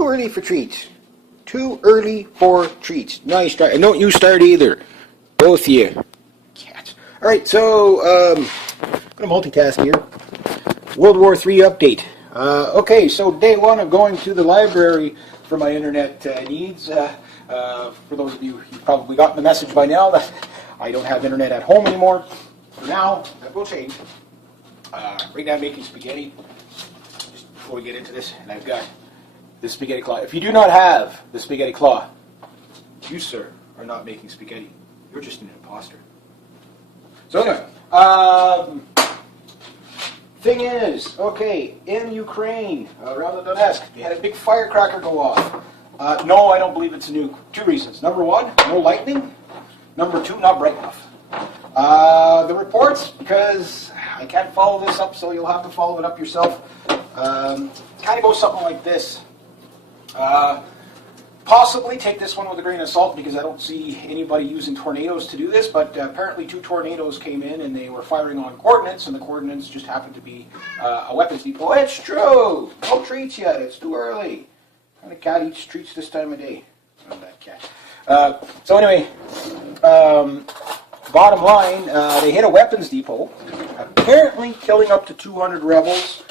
Too early for treats. Too early for treats. Nice try. And don't you start either. Both of you. Cats. All right, so I'm going to multitask here. World War III update. Okay, so day one of going to the library for my internet needs. For those of you, you've probably gotten the message by now that I don't have internet at home anymore. For now, that will change. Right now I'm making spaghetti. Just before we get into this, and I've got this spaghetti claw. If you do not have the spaghetti claw, you, sir, are not making spaghetti. You're just an imposter. So anyway, thing is, okay, in Ukraine, around the Donetsk, they had a big firecracker go off. No, I don't believe it's a nuke. Two reasons. Number one, no lightning. Number two, not bright enough. The reports, because I can't follow this up, so you'll have to follow it up yourself. Kind of goes something like this. Possibly take this one with a grain of salt because I don't see anybody using tornadoes to do this, but apparently 2 tornadoes came in and they were firing on coordinates, and the coordinates just happened to be a weapons depot. It's true! No treats yet, it's too early. What kind of cat eats treats this time of day? Oh, that cat. So anyway, bottom line, they hit a weapons depot, apparently killing up to 200 rebels,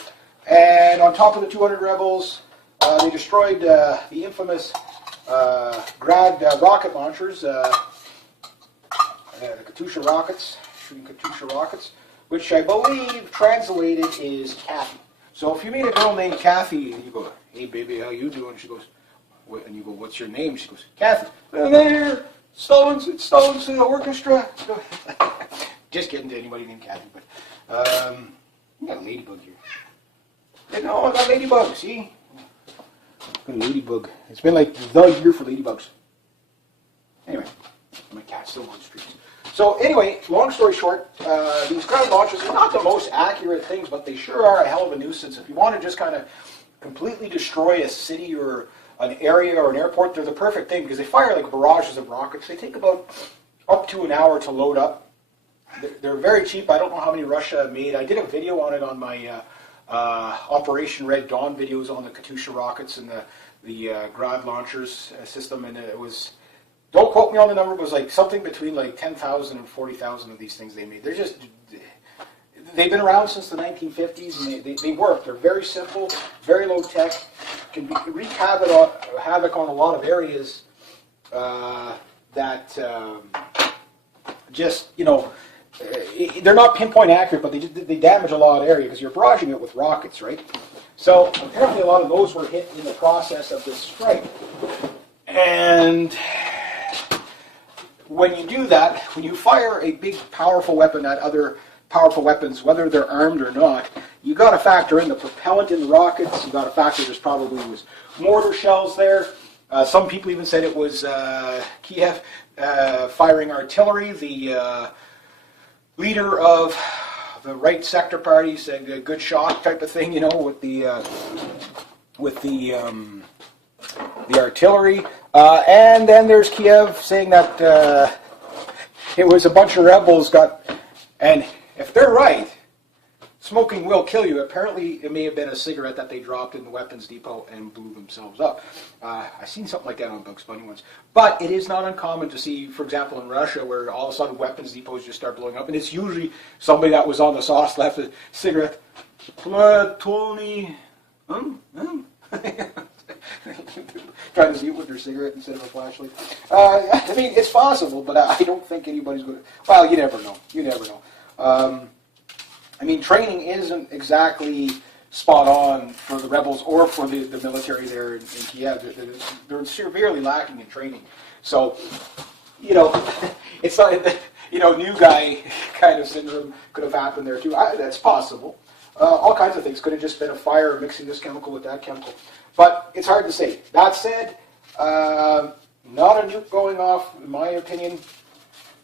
and on top of the 200 rebels, they destroyed the infamous Grad rocket launchers, the Katyusha rockets, shooting Katyusha rockets, which I believe translated is Kathy. So if you meet a girl named Kathy and you go, "Hey baby, how you doing?" She goes, and you go, "What's your name?" She goes, "Kathy." And there, Stones Orchestra. Just kidding to anybody named Kathy, but you got a ladybug here. No, I got ladybug. See. A ladybug. It's been like the year for ladybugs. Anyway, my cat still wants treats. So anyway, long story short, these ground launchers are not the most accurate things, but they sure are a hell of a nuisance. If you want to just kind of completely destroy a city or an area or an airport, they're the perfect thing because they fire like barrages of rockets. They take about up to an hour to load up. They're very cheap. I don't know how many Russia made. I did a video on it on my Operation Red Dawn videos on the Katyusha rockets and the Grad launchers system, and it was, don't quote me on the number, it was like something between like 10,000 and 40,000 of these things they made. They've been around since the 1950s, and they work. They're very simple, very low tech, can wreak havoc on a lot of areas that just, you know, they're not pinpoint accurate, but they damage a lot of area because you're barraging it with rockets, right? So apparently a lot of those were hit in the process of this strike. And when you do that, when you fire a big powerful weapon at other powerful weapons, whether they're armed or not, you got to factor in the propellant in the rockets. You got to factor there's probably was mortar shells there. Some people even said it was Kiev firing artillery. The leader of the right sector party said a good shot type of thing, you know, with the artillery. And then there's Kiev saying that it was a bunch of rebels and if they're right, smoking will kill you. Apparently it may have been a cigarette that they dropped in the weapons depot and blew themselves up. I've seen something like that on Bugs Bunny once. But it is not uncommon to see, for example, in Russia, where all of a sudden weapons depots just start blowing up, and it's usually somebody that was on the sauce left a cigarette. Tony, trying to eat with their cigarette instead of a flashlight. I mean, it's possible, but I don't think anybody's going to. Well, you never know. You never know. I mean, training isn't exactly spot on for the rebels or for the military there in Kiev. They're severely lacking in training. So, you know, it's not, you know, new guy kind of syndrome could have happened there too. That's possible. All kinds of things. Could have just been a fire mixing this chemical with that chemical. But it's hard to say. That said, not a nuke going off, in my opinion.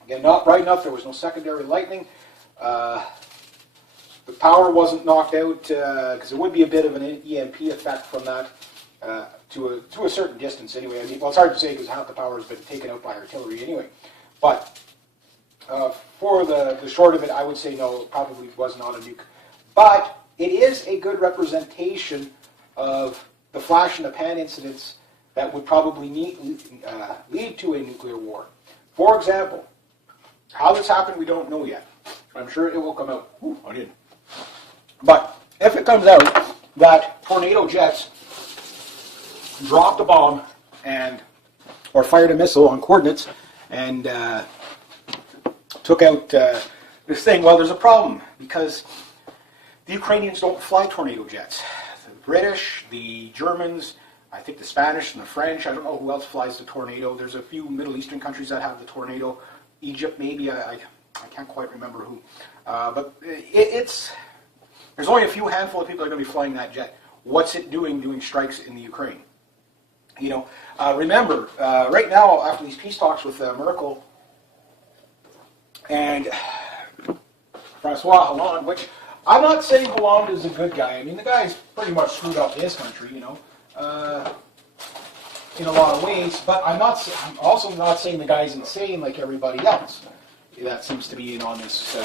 Again, not bright enough. There was no secondary lightning. The power wasn't knocked out because there would be a bit of an EMP effect from that to a certain distance anyway. I mean, well, it's hard to say because half the power has been taken out by artillery anyway. But for the short of it, I would say no, it probably was not a nuke. But it is a good representation of the flash in the pan incidents that would probably lead to a nuclear war. For example, how this happened, we don't know yet. I'm sure it will come out. Ooh, I didn't. But if it comes out that tornado jets dropped a bomb or fired a missile on coordinates and took out this thing, well, there's a problem because the Ukrainians don't fly tornado jets. The British, the Germans, I think the Spanish and the French, I don't know who else flies the Tornado. There's a few Middle Eastern countries that have the Tornado. Egypt, maybe, I can't quite remember who. But there's only a few handful of people that are going to be flying that jet. What's it doing strikes in the Ukraine? You know, remember, right now, after these peace talks with Merkel and Francois Hollande, which I'm not saying Hollande is a good guy. I mean, the guy's pretty much screwed up his country, you know, in a lot of ways. But I'm also not saying the guy's insane like everybody else that seems to be in on this,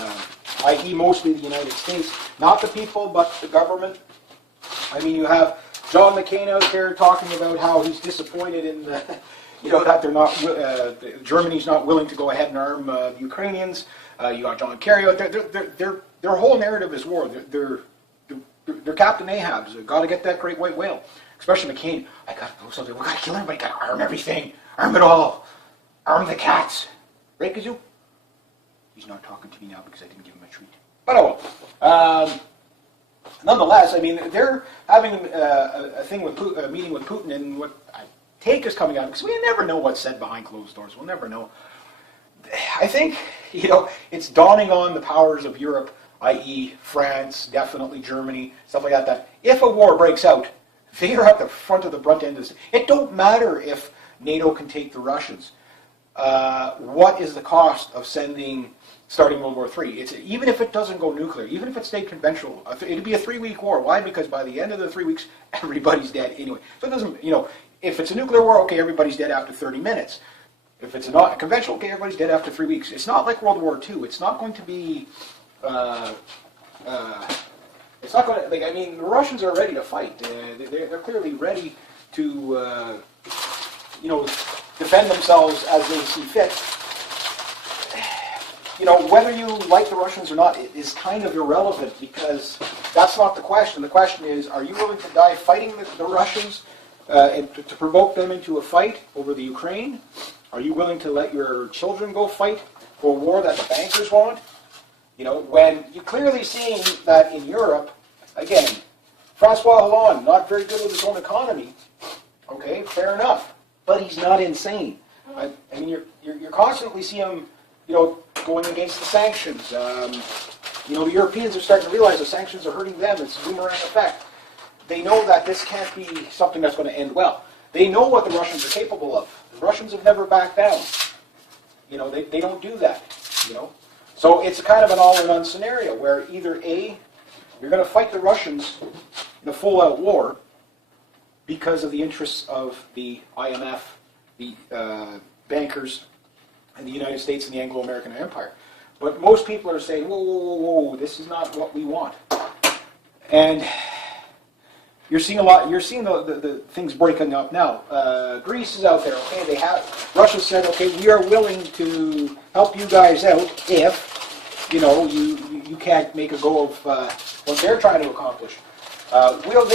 i.e. mostly the United States. Not the people, but the government. I mean, you have John McCain out there talking about how he's disappointed in the, that they're not, Germany's not willing to go ahead and arm the Ukrainians. You got John Kerry out there. Their whole narrative is war. They're Captain Ahab's. Got to get that great white whale. Especially McCain. I got to do something. We got to kill everybody. Got to arm everything. Arm it all. Arm the cats. Right, Kazoo? He's not talking to me now because I didn't give him a treat. But oh well. Nonetheless, I mean, they're having a thing with a meeting with Putin, and what I take is coming out because we never know what's said behind closed doors. We'll never know. I think it's dawning on the powers of Europe, i.e., France, definitely Germany, stuff like that. That if a war breaks out, they are at the front of the brunt end of this. It don't matter if NATO can take the Russians. What is the cost of starting World War III? Even if it doesn't go nuclear, even if it stayed conventional, it'd be a 3-week war. Why? Because by the end of the 3 weeks, everybody's dead anyway. So it doesn't, if it's a nuclear war, okay, everybody's dead after 30 minutes. If it's not conventional, okay, everybody's dead after 3 weeks. It's not like World War II. It's not going to be, it's not going to, the Russians are ready to fight. They're clearly ready to, defend themselves as they see fit. Whether you like the Russians or not is kind of irrelevant because that's not the question. The question is, are you willing to die fighting the Russians and to provoke them into a fight over the Ukraine? Are you willing to let your children go fight for a war that the bankers want? When you're clearly seeing that in Europe, again, Francois Hollande, not very good with his own economy. Okay, fair enough. But he's not insane. I mean, you're constantly seeing him, going against the sanctions. The Europeans are starting to realize the sanctions are hurting them. It's a boomerang effect. They know that this can't be something that's going to end well. They know what the Russians are capable of. The Russians have never backed down. They don't do that. So it's a kind of an all or none scenario where either A, you're going to fight the Russians in a full-out war because of the interests of the IMF, the bankers, and the United States and the Anglo-American Empire. But most people are saying, whoa, this is not what we want. And you're seeing the things breaking up now. Greece is out there, okay, Russia said, okay, we are willing to help you guys out if, you can't make a go of what they're trying to accomplish. Will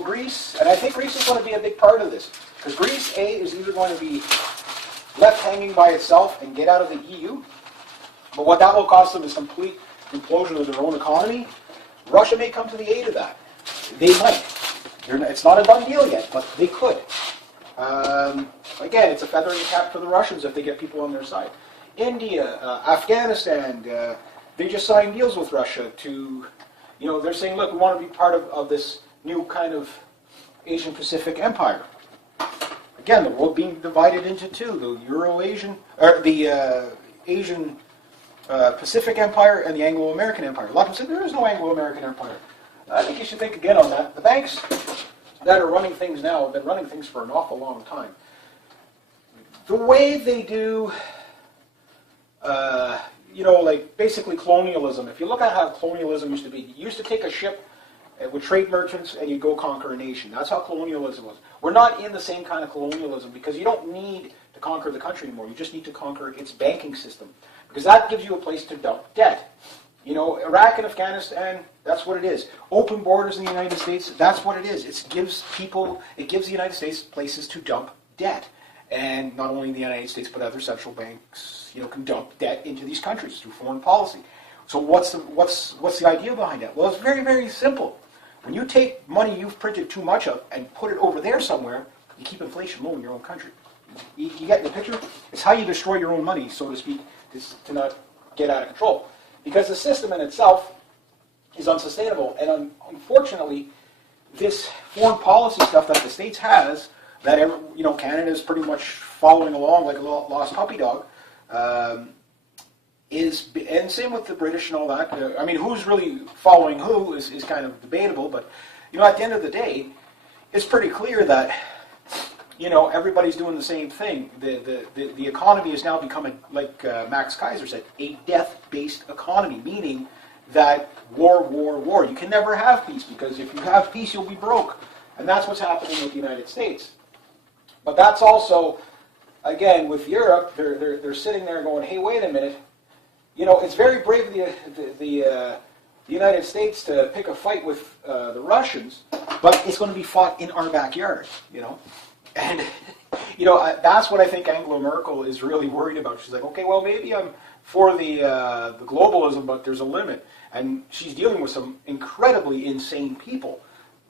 Greece, and I think Greece is going to be a big part of this, because Greece, A, is either going to be left hanging by itself and get out of the EU, but what that will cost them is complete implosion of their own economy. Russia may come to the aid of that. They might. It's not a done deal yet, but they could. Again, it's a feather in the cap for the Russians if they get people on their side. India, Afghanistan, they just signed deals with Russia to, they're saying, look, we want to be part of this new kind of Asian Pacific empire. Again, the world being divided into two, the Euro-Asian, or the Asian Pacific Empire and the Anglo-American Empire. A lot of people say there is no Anglo-American Empire. I think you should think again on that. The banks that are running things now have been running things for an awful long time. The way they do, basically colonialism. If you look at how colonialism used to be, you used to take a ship with trade merchants, and you go conquer a nation. That's how colonialism was. We're not in the same kind of colonialism because you don't need to conquer the country anymore. You just need to conquer its banking system because that gives you a place to dump debt. You know, Iraq and Afghanistan, that's what it is. Open borders in the United States, that's what it is. It gives the United States places to dump debt. And not only in the United States, but other central banks, you know, can dump debt into these countries through foreign policy. So what's the idea behind that? Well, it's very, very simple. When you take money you've printed too much of and put it over there somewhere, you keep inflation low in your own country. You get the picture? It's how you destroy your own money, so to speak, to not get out of control. Because the system in itself is unsustainable. And unfortunately, this foreign policy stuff that the States has, that Canada is pretty much following along like a lost puppy dog, and same with the British and all that. I mean, who's really following who is kind of debatable, but at the end of the day, it's pretty clear that everybody's doing the same thing. The economy is now becoming, like Max Kaiser said, a death-based economy, meaning that war. You can never have peace because if you have peace, you'll be broke, and that's what's happening with the United States. But that's also, again, with Europe, they're sitting there going, hey, wait a minute. It's very brave of the United States to pick a fight with the Russians, but it's going to be fought in our backyard, And, that's what I think Angela Merkel is really worried about. She's like, okay, well, maybe I'm for the globalism, but there's a limit. And she's dealing with some incredibly insane people.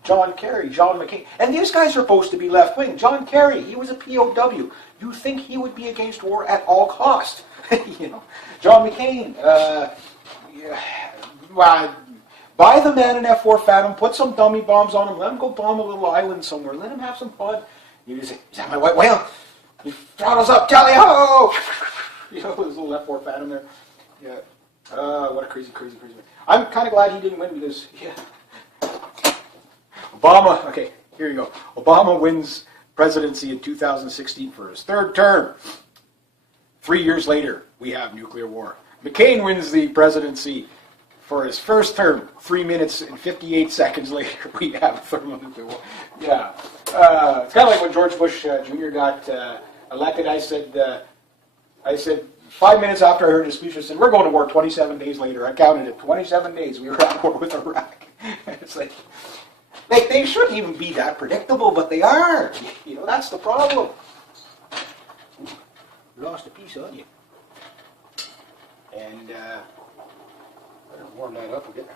John Kerry, John McCain. And these guys are supposed to be left-wing. John Kerry, he was a POW. You think he would be against war at all cost? John McCain, buy the man an F-4 Phantom, put some dummy bombs on him, let him go bomb a little island somewhere, let him have some fun. You say, is that my white whale? Your throttles up, tally-ho! There's a little F-4 Phantom there. Yeah. What a crazy man. I'm kind of glad he didn't win because, Obama, okay, here you go. Obama wins presidency in 2016 for his third term. 3 years later, we have nuclear war. McCain wins the presidency for his first term. 3 minutes and 58 seconds later, we have thermonuclear war. Yeah. It's kind of like when George Bush Jr. got elected. I said 5 minutes after I heard his speech, I said, we're going to war 27 days later. I counted it. 27 days we were at war with Iraq. It's like they shouldn't even be that predictable, but they are. That's the problem. Lost a piece on you. And better warm that up again.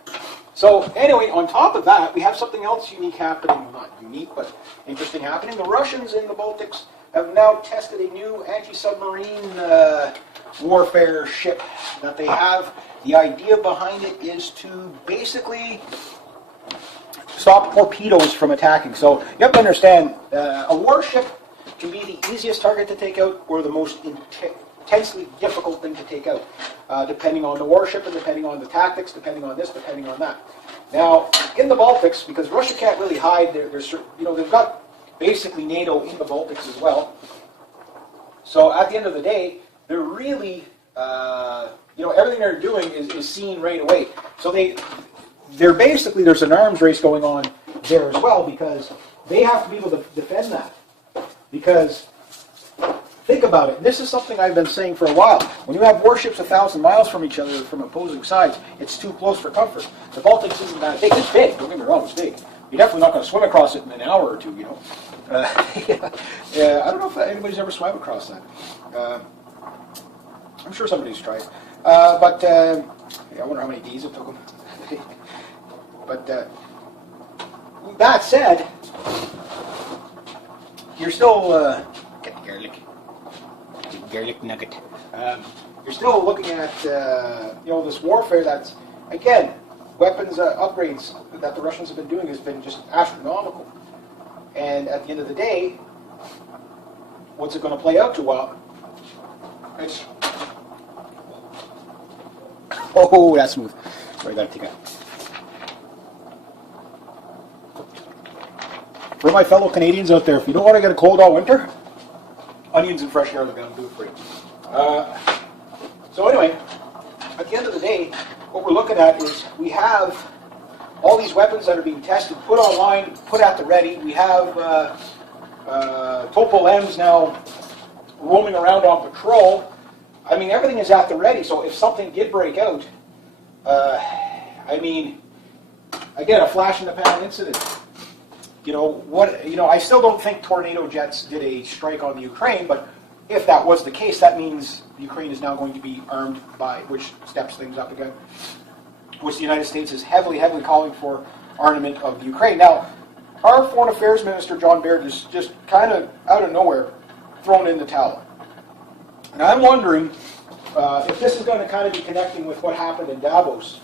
So anyway, on top of that, we have something else unique happening. Well, not unique, but interesting happening. The Russians in the Baltics have now tested a new anti-submarine warfare ship that they have. The idea behind it is to basically stop torpedoes from attacking. So you have to understand, a warship can be the easiest target to take out or the most intensely difficult thing to take out, depending on the warship and depending on the tactics, depending on this, depending on that. Now, in the Baltics, because Russia can't really hide, they've got basically NATO in the Baltics as well. So at the end of the day, they're really, everything they're doing is seen right away. So they're basically, there's an arms race going on there as well because they have to be able to defend that. Because, think about it, this is something I've been saying for a while. When you have warships 1,000 miles from each other from opposing sides, it's too close for comfort. The Baltics isn't that big. It's big, don't get me wrong, it's big. You're definitely not going to swim across it in an hour or two, I don't know if anybody's ever swam across that. I'm sure somebody's tried. I wonder how many days it took them. But that said, you're still get garlic nugget. You're still looking at this warfare that's, again, weapons upgrades that the Russians have been doing has been just astronomical. And at the end of the day, what's it going to play out to? Well, it's that's smooth. Sorry, I got to take a. For my fellow Canadians out there, if you don't want to get a cold all winter, onions and fresh air are going to do it for you. So anyway, at the end of the day, what we're looking at is we have all these weapons that are being tested, put online, put at the ready. We have Topo M's now roaming around on patrol. I mean, everything is at the ready. So if something did break out, I mean, again, a flash in the pan incident. I still don't think tornado jets did a strike on the Ukraine, but if that was the case, that means Ukraine is now going to be armed by, which steps things up again, which the United States is heavily, heavily calling for armament of the Ukraine. Now, our Foreign Affairs Minister, John Baird, is just kind of out of nowhere thrown in the towel. And I'm wondering if this is going to kind of be connecting with what happened in Davos,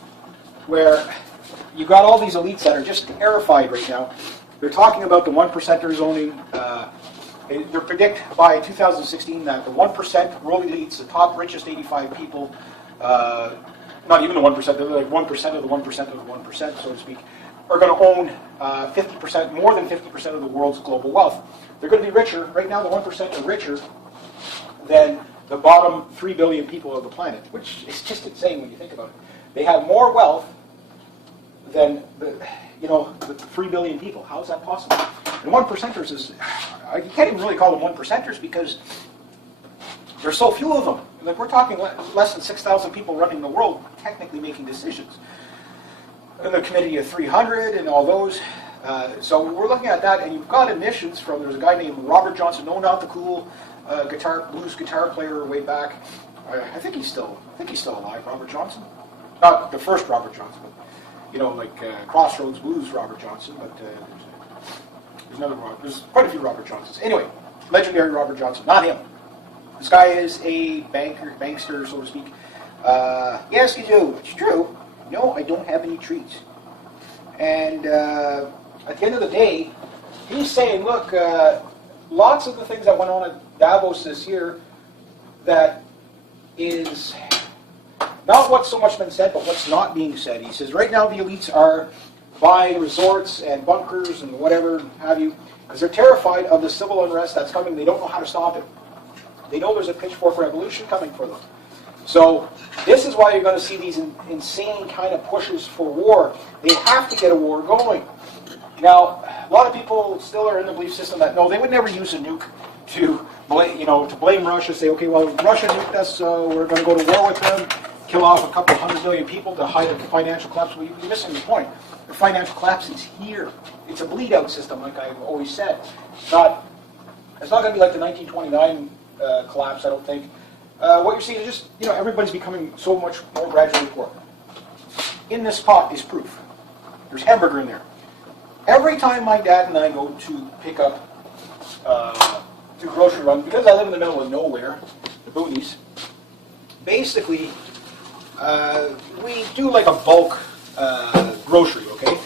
where you've got all these elites that are just terrified right now. They're talking about the 1%ers owning. They predict by 2016 that the 1% world elites, the top richest 85 people, not even the 1%, they're like 1% of the 1% of the 1%, so to speak, are going to own 50%, more than 50% of the world's global wealth. They're going to be richer. Right now, the 1% are richer than the bottom 3 billion people of the planet, which is just insane when you think about it. They have more wealth than the 3 billion people. How is that possible? And 1%ers is, you can't even really call them 1%ers because there's so few of them. Like, we're talking less than 6,000 people running the world, technically making decisions. And the Committee of 300 and all those. So we're looking at that, and you've got emissions from, there's a guy named Robert Johnson, no, not the cool blues guitar player way back. I think he's still alive, Robert Johnson. Not the first Robert Johnson, but Crossroads Blues Robert Johnson, but there's another Robert. There's quite a few Robert Johnsons. Anyway, legendary Robert Johnson, not him. This guy is a bankster, so to speak. Yes, you do. It's true. No, I don't have any treats. And at the end of the day, he's saying, look, lots of the things that went on at Davos this year that is not what's so much been said, but what's not being said. He says right now the elites are buying resorts and bunkers and whatever have you, because they're terrified of the civil unrest that's coming. They don't know how to stop it. They know there's a pitchfork revolution coming for them. So this is why you're going to see these insane kind of pushes for war. They have to get a war going. Now, a lot of people still are in the belief system that no, they would never use a nuke to blame Russia. Say, okay, well, Russia nuked us, so we're going to go to war with them, kill off a couple 100 million people to hide the financial collapse. Well, you're missing the point. The financial collapse is here. It's a bleed-out system, like I've always said. It's not going to be like the 1929 collapse, I don't think. What you're seeing is just, everybody's becoming so much more gradually poor. In this pot is proof. There's hamburger in there. Every time my dad and I go to pick up to grocery run, because I live in the middle of nowhere, the boonies, basically we do like a bulk grocery, okay?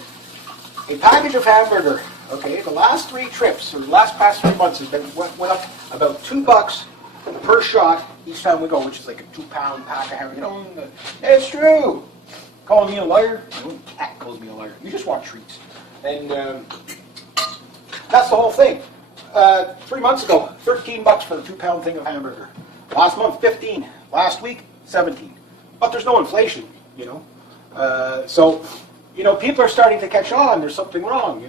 A package of hamburger, okay, the last 3 trips, or the past 3 months has been went up about $2 per shot each time we go, which is like a 2-pound pack of hamburger. It's true. Calling me a liar? No, cat calls me a liar. You just want treats. And that's the whole thing. 3 months ago, $13 for a 2-pound thing of hamburger. Last month, 15. Last week, 17. But there's no inflation, So, people are starting to catch on. There's something wrong,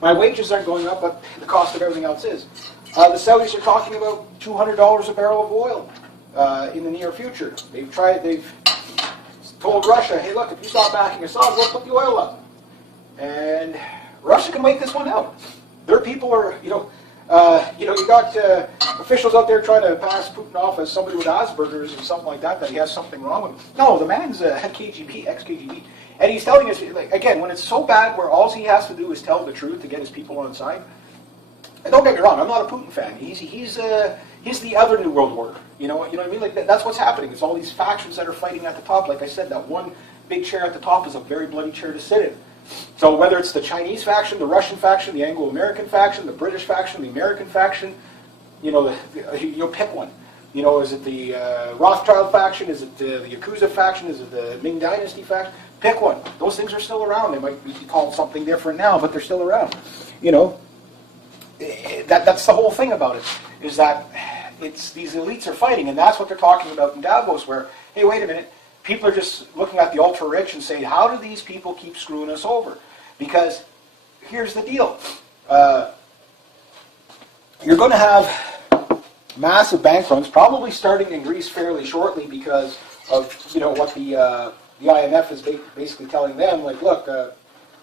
my wages aren't going up, but the cost of everything else is. The Saudis are talking about $200 a barrel of oil in the near future. They've told Russia, hey, look, if you stop backing Assad, we'll put the oil up. And Russia can wait this one out. Their people are, you got officials out there trying to pass Putin off as somebody with Asperger's or something like that he has something wrong with him. No, the man's KGB, ex-KGB. And he's telling us, again, when it's so bad where all he has to do is tell the truth to get his people on side. And don't get me wrong, I'm not a Putin fan. He's the other New World Order. You know what I mean? Like that's what's happening. It's all these factions that are fighting at the top. Like I said, that one big chair at the top is a very bloody chair to sit in. So whether it's the Chinese faction, the Russian faction, the Anglo-American faction, the British faction, the American faction, you'll pick one. Is it the Rothschild faction? Is it the Yakuza faction? Is it the Ming Dynasty faction? Pick one. Those things are still around. They might be called something different now, but they're still around. That's the whole thing about it, is that it's these elites are fighting, and that's what they're talking about in Davos, where, hey, wait a minute, people are just looking at the ultra-rich and saying, how do these people keep screwing us over? Because here's the deal. You're going to have massive bank runs, probably starting in Greece fairly shortly because of what the IMF is basically telling them, like, look, or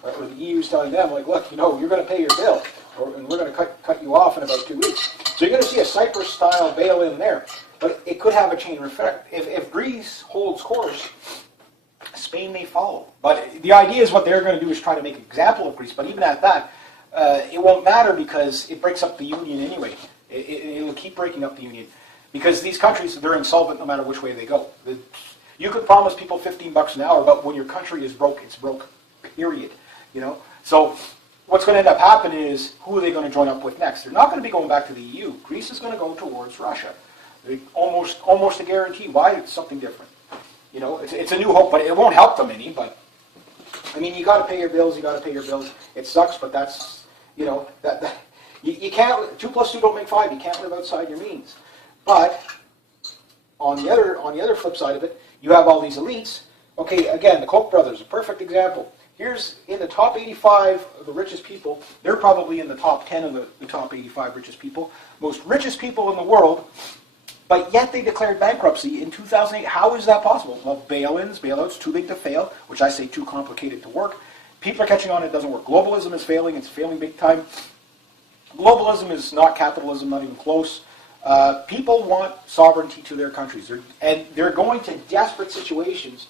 the EU is telling them, like, look, you're going to pay your bill, and we're going to cut you off in about 2 weeks. So you're going to see a Cyprus-style bail-in there, but it could have a chain effect. If Greece holds course, Spain may follow. But the idea is what they're going to do is try to make an example of Greece, but even at that, it won't matter because it breaks up the union anyway. It'll keep breaking up the union because these countries, they're insolvent no matter which way they go. You could promise people $15 an hour, but when your country is broke, it's broke, period. So what's going to end up happening is, who are they going to join up with next? They're not going to be going back to the EU. Greece is going to go towards Russia. Almost a guarantee. Why? It's something different. It's a new hope, but it won't help them any. But I mean, you got to pay your bills. You got to pay your bills. It sucks, but that's that you can't. 2 + 2 don't make 5. You can't live outside your means. But on the other flip side of it, you have all these elites. Okay, again, the Koch brothers, a perfect example. Here's in the top 85 of the richest people. They're probably in the top 10 of the top 85 richest people. Most richest people in the world. But yet they declared bankruptcy in 2008. How is that possible? Well, bail-ins, bailouts, too big to fail, which I say too complicated to work. People are catching on, it doesn't work. Globalism is failing, it's failing big time. Globalism is not capitalism, not even close. People want sovereignty to their countries. They're going to desperate situations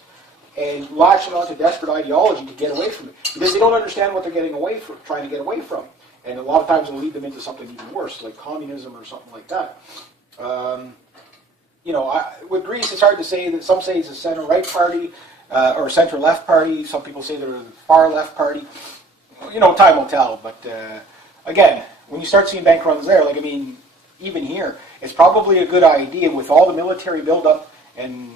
and latching on to desperate ideology to get away from it. Because they don't understand what they're trying to get away from. And a lot of times it'll lead them into something even worse, like communism or something like that. With Greece, it's hard to say. That some say it's a center-right party or center-left party. Some people say they're the far-left party. Time will tell. But again, when you start seeing bank runs there, even here, it's probably a good idea with all the military buildup and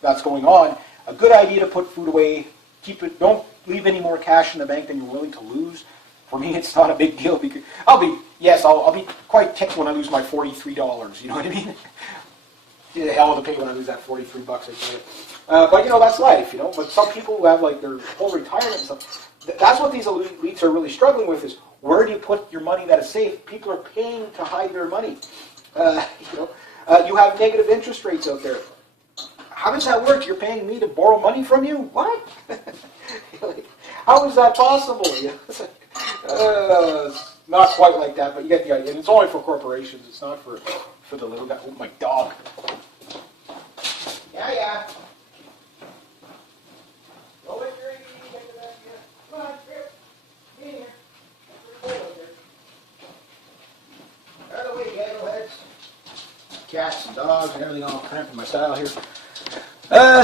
that's going on. A good idea to put food away. Keep it. Don't leave any more cash in the bank than you're willing to lose. For me, it's not a big deal because I'll be quite ticked when I lose my $43. You know what I mean? The hell of a pay when I lose that $43. I tell you. But that's life. But some people who have their whole retirement and stuff. That's what these elites are really struggling with: is where do you put your money that is safe? People are paying to hide their money. You have negative interest rates out there. How does that work? You're paying me to borrow money from you? What? How is that possible? Not quite like that, but you get the idea. And it's only for corporations. It's not for the little guy. Oh, my dog. Yeah. Go with your AD, get to that. Come on, here. Get in here. Pretty cold out there. Out of the way, yellowheads. Cats and dogs and everything all cramping my style here.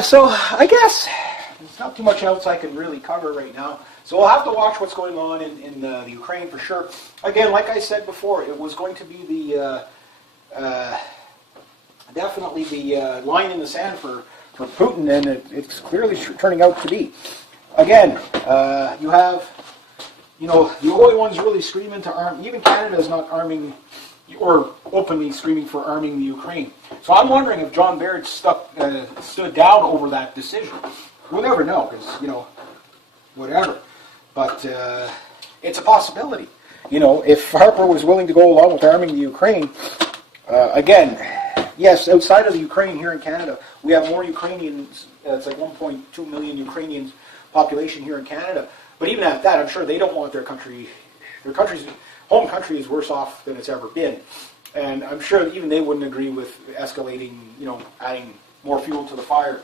So I guess there's not too much else I can really cover right now. So we'll have to watch what's going on in the Ukraine for sure. Again, like I said before, it was going to be the definitely the line in the sand for Putin, and it's clearly turning out to be. Again, you have, the only ones really screaming to arm. Even Canada is not arming, or openly screaming for arming the Ukraine. So I'm wondering if John Baird stood down over that decision. We'll never know, because whatever. But it's a possibility. If Harper was willing to go along with arming the Ukraine, again, yes, outside of the Ukraine here in Canada, we have more Ukrainians. It's like 1.2 million Ukrainians population here in Canada. But even at that, I'm sure they don't want their country's home country is worse off than it's ever been. And I'm sure that even they wouldn't agree with escalating, adding more fuel to the fire.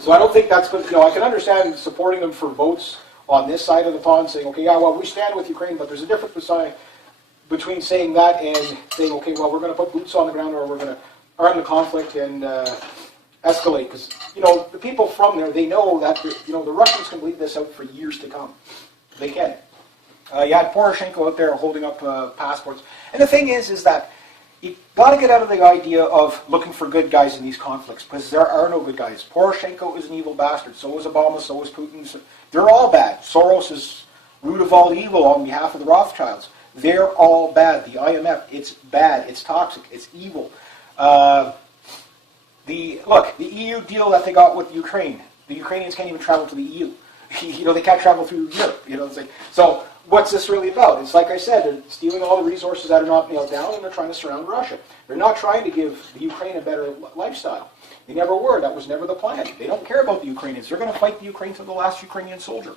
So I don't think that's good. I can understand supporting them for votes on this side of the pond, saying, okay, yeah, well, we stand with Ukraine, but there's a difference between saying that and saying, okay, well, we're going to put boots on the ground, or we're going to arm the conflict and escalate. Because, the people from there, they know that, the Russians can bleed this out for years to come. They can. You had Poroshenko out there holding up passports. And the thing is that you've got to get out of the idea of looking for good guys in these conflicts, because there are no good guys. Poroshenko is an evil bastard. So is Obama. So is Putin. They're all bad. Soros is root of all evil on behalf of the Rothschilds. They're all bad. The IMF, it's bad. It's toxic. It's evil. Look, the EU deal that they got with Ukraine, the Ukrainians can't even travel to the EU. They can't travel through Europe. It's like, so what's this really about? It's like I said, they're stealing all the resources that are not nailed down, and they're trying to surround Russia. They're not trying to give the Ukraine a better lifestyle. They never were. That was never the plan. They don't care about the Ukrainians. They're going to fight the Ukraine to the last Ukrainian soldier.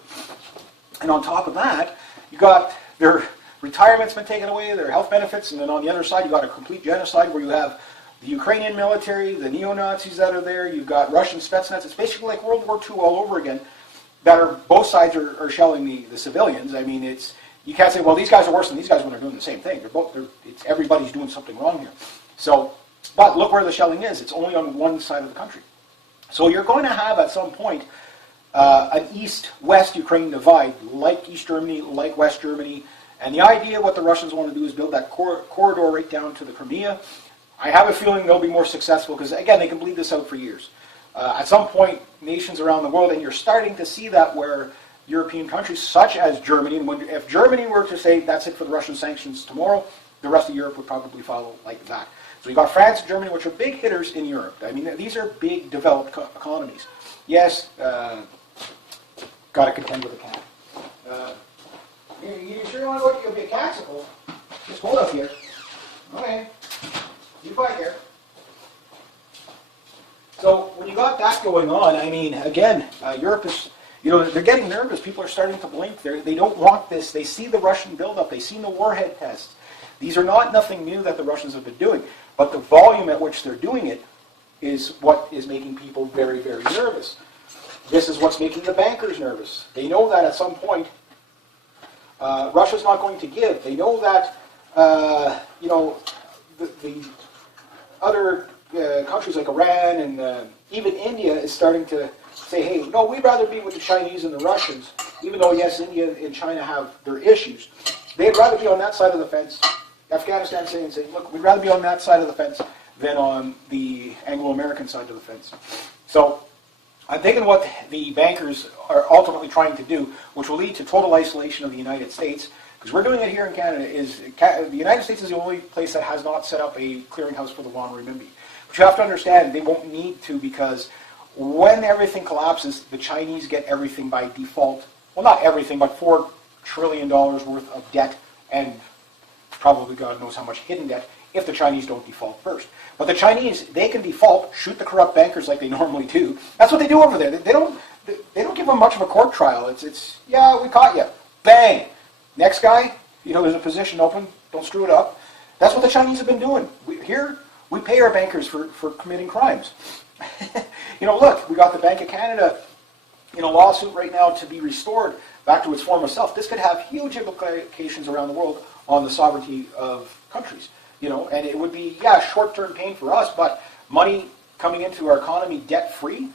And on top of that, you got their retirement's been taken away, their health benefits, and then on the other side, you got a complete genocide where you have the Ukrainian military, the neo-Nazis that are there, you've got Russian Spetsnaz. It's basically like World War II all over again. That are both sides are shelling the civilians. I mean, you can't say, well, these guys are worse than these guys when they're doing the same thing. Everybody's doing something wrong here. So, but look where the shelling is. It's only on one side of the country. So you're going to have at some point an East-West Ukraine divide, like East Germany, like West Germany. And the idea, what the Russians want to do is build that corridor right down to the Crimea. I have a feeling they'll be more successful because, again, they can bleed this out for years. At some point, nations around the world, and you're starting to see that where European countries such as Germany, and if Germany were to say that's it for the Russian sanctions tomorrow, the rest of Europe would probably follow like that. So you've got France and Germany, which are big hitters in Europe. I mean, these are big developed economies. Yes, got to contend with a cat. You sure you want to go? You'll be a catsicle. Just hold up here. Okay. You fight here. So when you got that going on, I mean, again, Europe is, they're getting nervous. People are starting to blink. They don't want this. They see the Russian buildup. They've seen the warhead tests. These are nothing new that the Russians have been doing. But the volume at which they're doing it is what is making people very, very nervous. This is what's making the bankers nervous. They know that at some point, Russia's not going to give. They know that, the other countries like Iran and even India is starting to say, hey, no, we'd rather be with the Chinese and the Russians, even though, yes, India and China have their issues. They'd rather be on that side of the fence. Afghanistan saying, look, we'd rather be on that side of the fence than on the Anglo-American side of the fence. So I'm thinking what the bankers are ultimately trying to do, which will lead to total isolation of the United States, because we're doing it here in Canada, is the United States is the only place that has not set up a clearinghouse for the yuan renminbi. But you have to understand, they won't need to, because when everything collapses, the Chinese get everything by default. Well, not everything, but $4 trillion worth of debt, and probably God knows how much hidden debt, if the Chinese don't default first. But the Chinese, they can default, shoot the corrupt bankers like they normally do. That's what they do over there. They don't give them much of a court trial. It's yeah, we caught you. Bang. Next guy, there's a position open. Don't screw it up. That's what the Chinese have been doing. We pay our bankers for committing crimes. Look, we got the Bank of Canada in a lawsuit right now to be restored back to its former self. This could have huge implications around the world on the sovereignty of countries. And it would be, short-term pain for us, but money coming into our economy debt-free,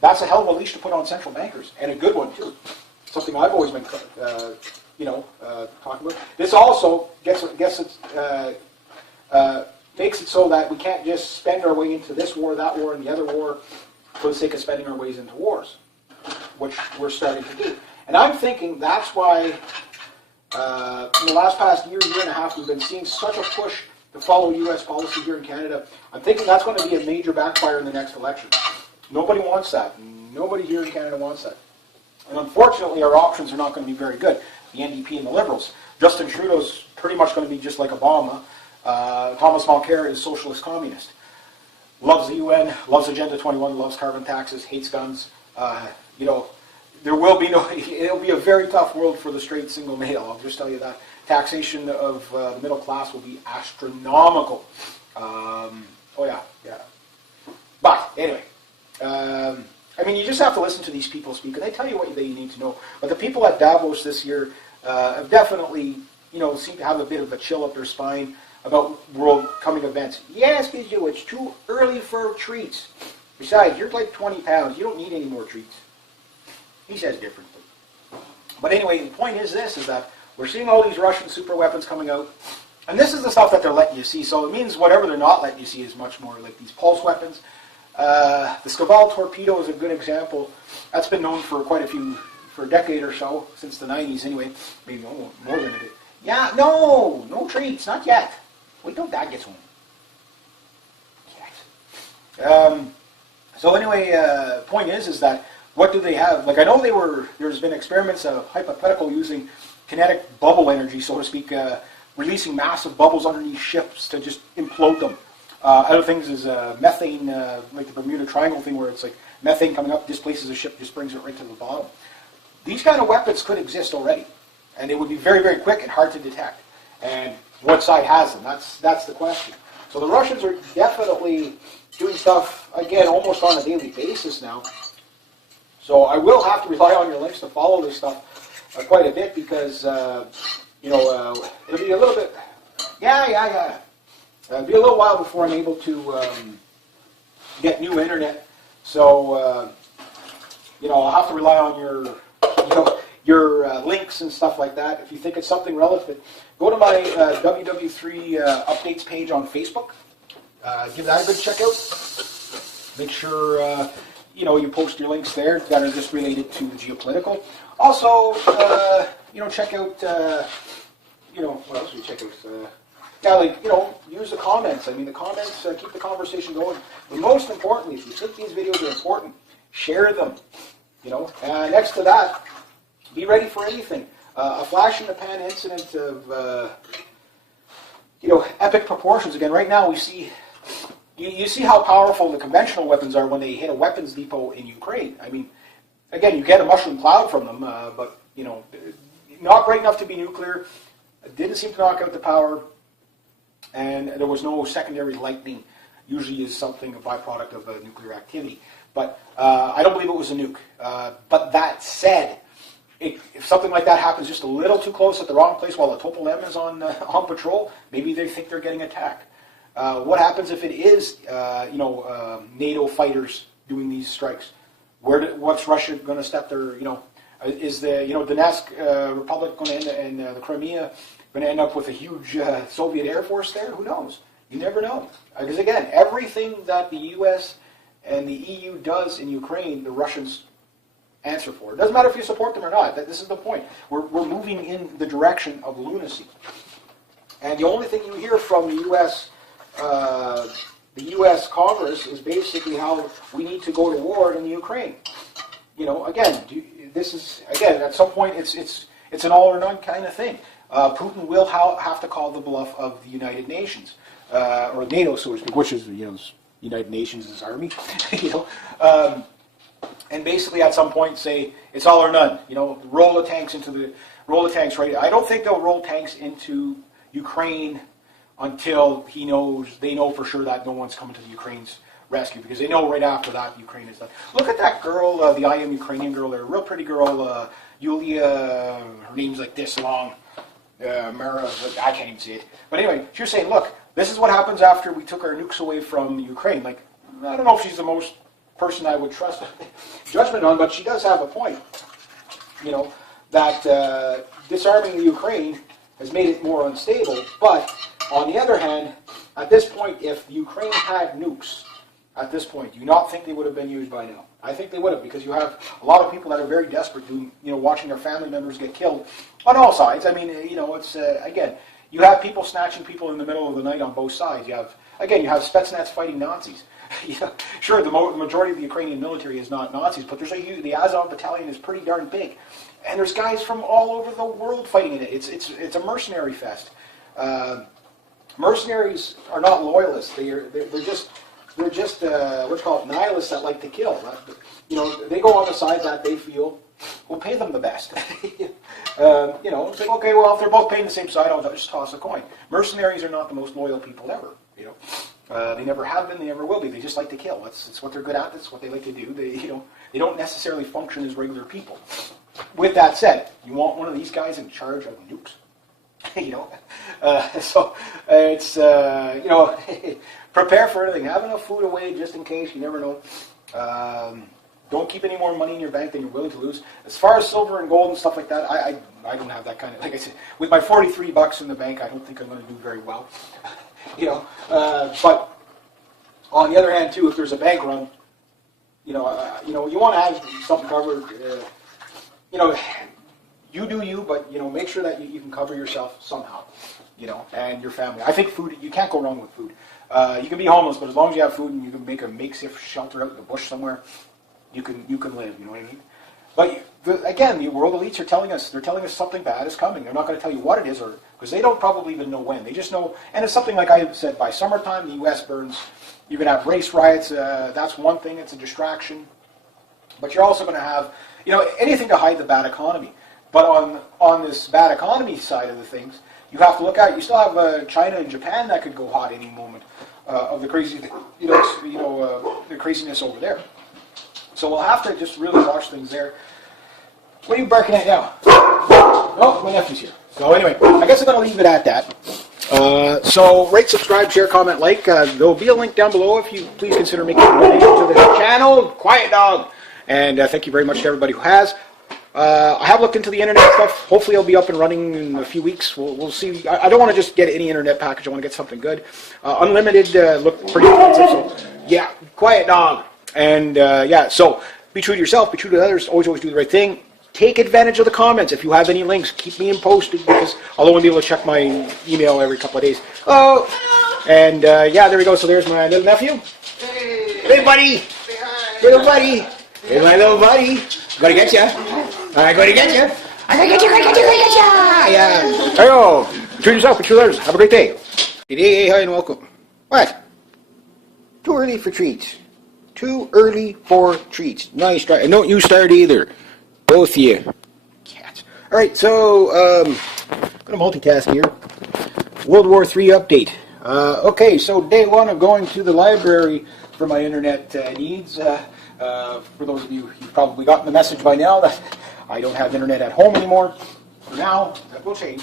that's a hell of a leash to put on central bankers, and a good one, too. Something I've always been, talking about. This also makes it so that we can't just spend our way into this war, that war, and the other war for the sake of spending our ways into wars, which we're starting to do. And I'm thinking that's why in the last past year and a half, we've been seeing such a push to follow U.S. policy here in Canada. I'm thinking that's going to be a major backfire in the next election. Nobody wants that. Nobody here in Canada wants that. And unfortunately, our options are not going to be very good. The NDP and the Liberals. Justin Trudeau's pretty much going to be just like Obama. Thomas Mulcair is socialist communist. Loves the UN, loves Agenda 21, loves carbon taxes, hates guns. There will be it'll be a very tough world for the straight single male, I'll just tell you that. Taxation of the middle class will be astronomical. Yeah. But, anyway, you just have to listen to these people speak, and they tell you what you need to know. But the people at Davos this year have definitely, seem to have a bit of a chill up their spine about world coming events. Yes, it's too early for treats. Besides, you're like 20 pounds. You don't need any more treats. He says differently. But anyway, the point is this, is that we're seeing all these Russian super weapons coming out. And this is the stuff that they're letting you see. So it means whatever they're not letting you see is much more like these pulse weapons. The Scaval torpedo is a good example. That's been known for for a decade or so, since the 90s anyway. Maybe more than a bit. Yeah, no treats, not yet. Wait till Dad gets home. Yes. So anyway, point is that what do they have? Like I know there's been experiments of hypothetical using kinetic bubble energy, so to speak, releasing massive bubbles underneath ships to just implode them. Other things is methane, like the Bermuda Triangle thing, where it's like methane coming up, displaces a ship, just brings it right to the bottom. These kind of weapons could exist already, and they would be very, very quick and hard to detect. And what side has them? That's the question. So the Russians are definitely doing stuff, again, almost on a daily basis now. So I will have to rely on your links to follow this stuff quite a bit because, it'll be a little bit, it'll be a little while before I'm able to get new internet. So, I'll have to rely on your links and stuff like that. If you think it's something relevant, go to my WW3 updates page on Facebook. Give that a good check out. Make sure you post your links there that are just related to the geopolitical. Also, check out what else do we check out? Use the comments. I mean, the comments keep the conversation going. But most importantly, if you think these videos are important, share them. Next to that, be ready for anything. A flash in the pan incident of epic proportions. Again, right now we see. You see how powerful the conventional weapons are when they hit a weapons depot in Ukraine. I mean, again, you get a mushroom cloud from them, but, not bright enough to be nuclear. It didn't seem to knock out the power, and there was no secondary lightning. Usually is something, a byproduct of nuclear activity. But I don't believe it was a nuke. But that said, if something like that happens just a little too close at the wrong place while the Topol M is on patrol, maybe they think they're getting attacked. What happens if it is, NATO fighters doing these strikes? What's Russia going to step their, is the, Donetsk Republic going to end, and the Crimea going to end up with a huge Soviet Air Force there? Who knows? You never know. Because again, everything that the U.S. and the EU does in Ukraine, the Russians answer for. It doesn't matter if you support them or not. This is the point. We're moving in the direction of lunacy. And the only thing you hear from the U.S. Congress is basically how we need to go to war in the Ukraine. Again, at some point it's an all or none kind of thing. Putin will have to call the bluff of the United Nations or NATO, so to speak, which is United Nations' army. And basically at some point say it's all or none. Roll the tanks right. I don't think they'll roll tanks into Ukraine until they know for sure that no one's coming to the Ukraine's rescue, because they know right after that Ukraine is done. Look at that girl, the I Am Ukrainian girl there, a real pretty girl, Yulia, her name's like this long, Mara, I can't even see it. But anyway, she was saying, look, this is what happens after we took our nukes away from Ukraine. Like, I don't know if she's the most person I would trust judgment on, but she does have a point, that disarming the Ukraine has made it more unstable, but on the other hand, at this point, if Ukraine had nukes, at this point, do you not think they would have been used by now? I think they would have, because you have a lot of people that are very desperate, watching their family members get killed on all sides. I mean, it's again, you have people snatching people in the middle of the night on both sides. You have Spetsnaz fighting Nazis. Sure, the majority of the Ukrainian military is not Nazis, but the Azov battalion is pretty darn big, and there's guys from all over the world fighting in it. It's a mercenary fest. Mercenaries are not loyalists. They're just what's called nihilists that like to kill. They go on the side that they feel will pay them the best. It's like, okay, well, if they're both paying the same side, I'll just toss a coin. Mercenaries are not the most loyal people ever. They never have been. They never will be. They just like to kill. It's what they're good at. That's what they like to do. They don't necessarily function as regular people. With that said, you want one of these guys in charge of nukes? So it's prepare for everything. Have enough food away just in case. You never know. Don't keep any more money in your bank than you're willing to lose. As far as silver and gold and stuff like that, I don't have that kind of, like I said, with my $43 in the bank, I don't think I'm going to do very well. But on the other hand too, if there's a bank run, you want to have something covered. You do you, but make sure that you can cover yourself somehow. and your family. I think food, you can't go wrong with food. You can be homeless, but as long as you have food and you can make a makeshift shelter out in the bush somewhere, you can live, you know what I mean? But again, the world elites are telling us something bad is coming. They're not going to tell you what it is, or because they don't probably even know when. They just know, and it's something like I said, by summertime the U.S. burns. You're going to have race riots. That's one thing. It's a distraction. But you're also going to have, anything to hide the bad economy. But on this bad economy side of the things, you have to look at. You still have China and Japan that could go hot any moment of the crazy, the craziness over there. So we'll have to just really watch things there. What are you barking at now? Oh, my nephew's here. So anyway, I guess I'm going to leave it at that. So rate, subscribe, share, comment, like. There'll be a link down below if you please consider making a donation to the channel. Quiet dog. And thank you very much to everybody who has. I have looked into the internet stuff. Hopefully it'll be up and running in a few weeks. We'll see. I don't want to just get any internet package. I want to get something good. Unlimited look pretty expensive. So yeah, quiet dog. And so be true to yourself, be true to others, always do the right thing. Take advantage of the comments. If you have any links, keep me posted, because I'll only be able to check my email every couple of days. Oh, and there we go. So there's my little nephew. Hey buddy. Little buddy. Here's my little buddy. I'm going to get you. I'm going to get you. I'm going to get you. Yeah. There you go. Be true to yourself, be true to others. Have a great day. Hey, hi, and welcome. What? Too early for treats. Too early for treats. Nice try. And don't you start either. Both of you. Cats. Alright, so, I'm going to multitask here. World War III update. Okay, so day one of going to the library for my internet needs. For those of you, you've probably gotten the message by now that I don't have internet at home anymore. For now, that will change.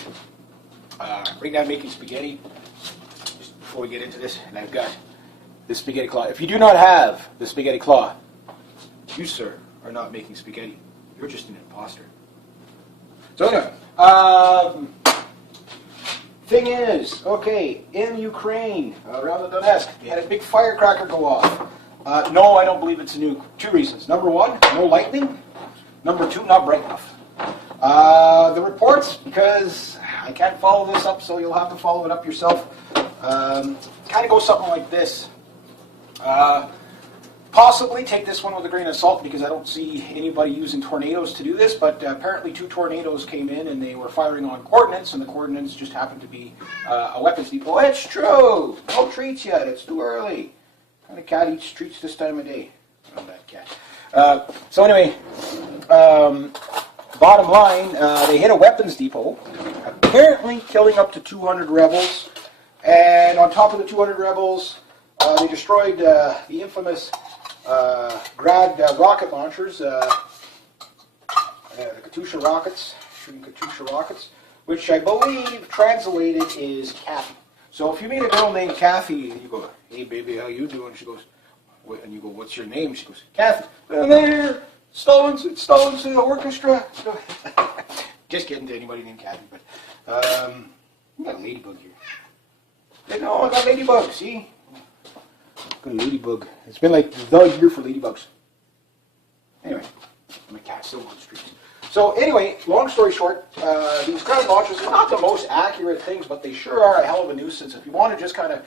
Right now I'm making spaghetti. Just before we get into this, and I've got the spaghetti claw. If you do not have the spaghetti claw, you, sir, are not making spaghetti. You're just an imposter. So anyway, thing is, okay, in Ukraine, around the Donetsk, they had a big firecracker go off. No, I don't believe it's a nuke. Two reasons. Number one, no lightning. Number two, not bright enough. The reports, because I can't follow this up, so you'll have to follow it up yourself. Kind of goes something like this. Possibly take this one with a grain of salt, because I don't see anybody using tornadoes to do this, but apparently 2 tornadoes came in and they were firing on coordinates, and the coordinates just happened to be a weapons depot. It's true! No treats yet, it's too early. What kind of cat eats treats this time of day? Oh, that cat. So anyway, bottom line, they hit a weapons depot, apparently killing up to 200 rebels, and on top of the 200 rebels, they destroyed the infamous Grad rocket launchers, the Katyusha rockets, shooting Katyusha rockets, which I believe translated is Kathy. So if you meet a girl named Kathy, and you go, "Hey baby, how you doing?" She goes, and you go, "What's your name?" She goes, "Kathy." And there, Stones the orchestra. Just kidding to anybody named Kathy, but we got a ladybug here. No, I got ladybug. See. Got a ladybug. It's been like the year for ladybugs. Anyway, my cat's still on the streets. So anyway, long story short, these ground launchers are not the most accurate things, but they sure are a hell of a nuisance. If you want to just kind of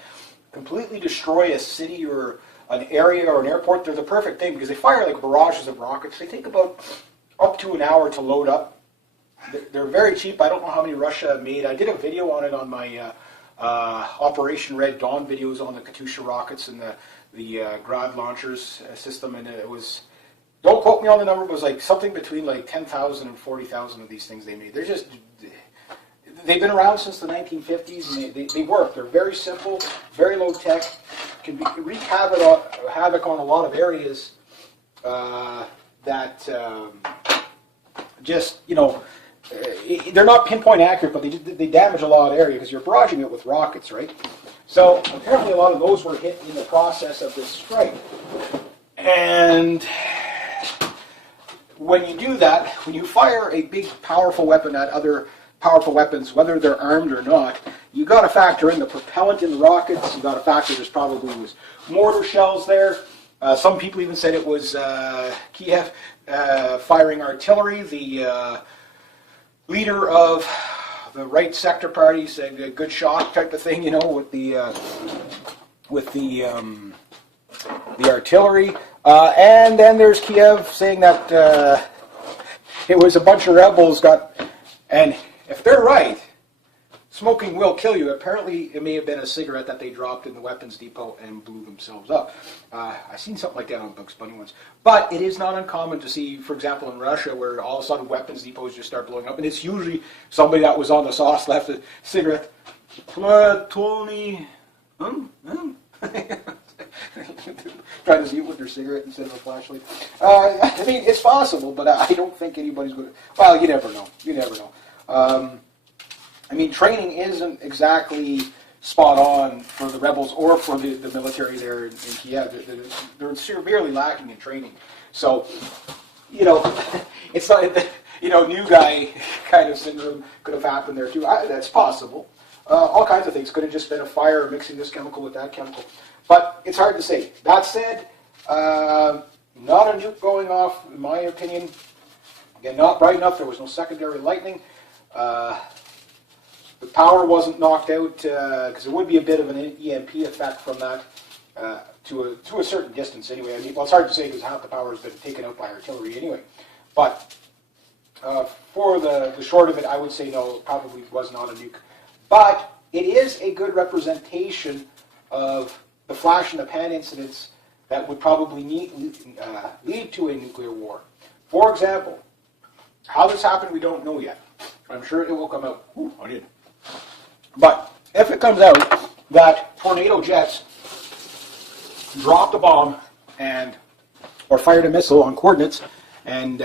completely destroy a city or an area or an airport, they're the perfect thing, because they fire like barrages of rockets. They take about up to an hour to load up. They're very cheap. I don't know how many Russia made. I did a video on it on my Operation Red Dawn videos on the Katyusha rockets and the Grad launchers system, and it was, don't quote me on the number, it was like something between like 10,000 and 40,000 of these things they made. They've been around since the 1950s, and they work. They're very simple, very low tech, can wreak havoc on a lot of areas that just, they're not pinpoint accurate, but they damage a lot of area because you're barraging it with rockets, right? So apparently a lot of those were hit in the process of this strike. And when you do that, when you fire a big powerful weapon at other powerful weapons, whether they're armed or not, you got to factor in the propellant in the rockets. You got to factor there's probably was mortar shells there. Some people even said it was Kiev firing artillery. The leader of the right sector party saying a good shot type of thing, with the artillery, and then there's Kiev saying that it was a bunch of rebels and if they're right, smoking will kill you. Apparently, it may have been a cigarette that they dropped in the weapons depot and blew themselves up. I've seen something like that on Bugs Bunny once. But it is not uncommon to see, for example, in Russia, where all of a sudden weapons depots just start blowing up, and it's usually somebody that was on the sauce left a cigarette. Tony, trying to see it with their cigarette instead of a flashlight. I mean, it's possible, but I don't think anybody's going to. Well, you never know. You never know. I mean, training isn't exactly spot on for the rebels or for the military there in Kiev. They're severely lacking in training. So, it's not, new guy kind of syndrome could have happened there too. That's possible. All kinds of things. Could have just been a fire mixing this chemical with that chemical. But it's hard to say. That said, not a nuke going off, in my opinion. Again, not bright enough. There was no secondary lightning. The power wasn't knocked out because there would be a bit of an EMP effect from that to a certain distance anyway. I mean, well, it's hard to say because half the power has been taken out by artillery anyway. But for the short of it, I would say no, it probably was not a nuke. But it is a good representation of the flash in the pan incidents that would probably lead to a nuclear war. For example, how this happened, we don't know yet. I'm sure it will come out. Ooh, I did. But if it comes out that tornado jets dropped a bomb or fired a missile on coordinates and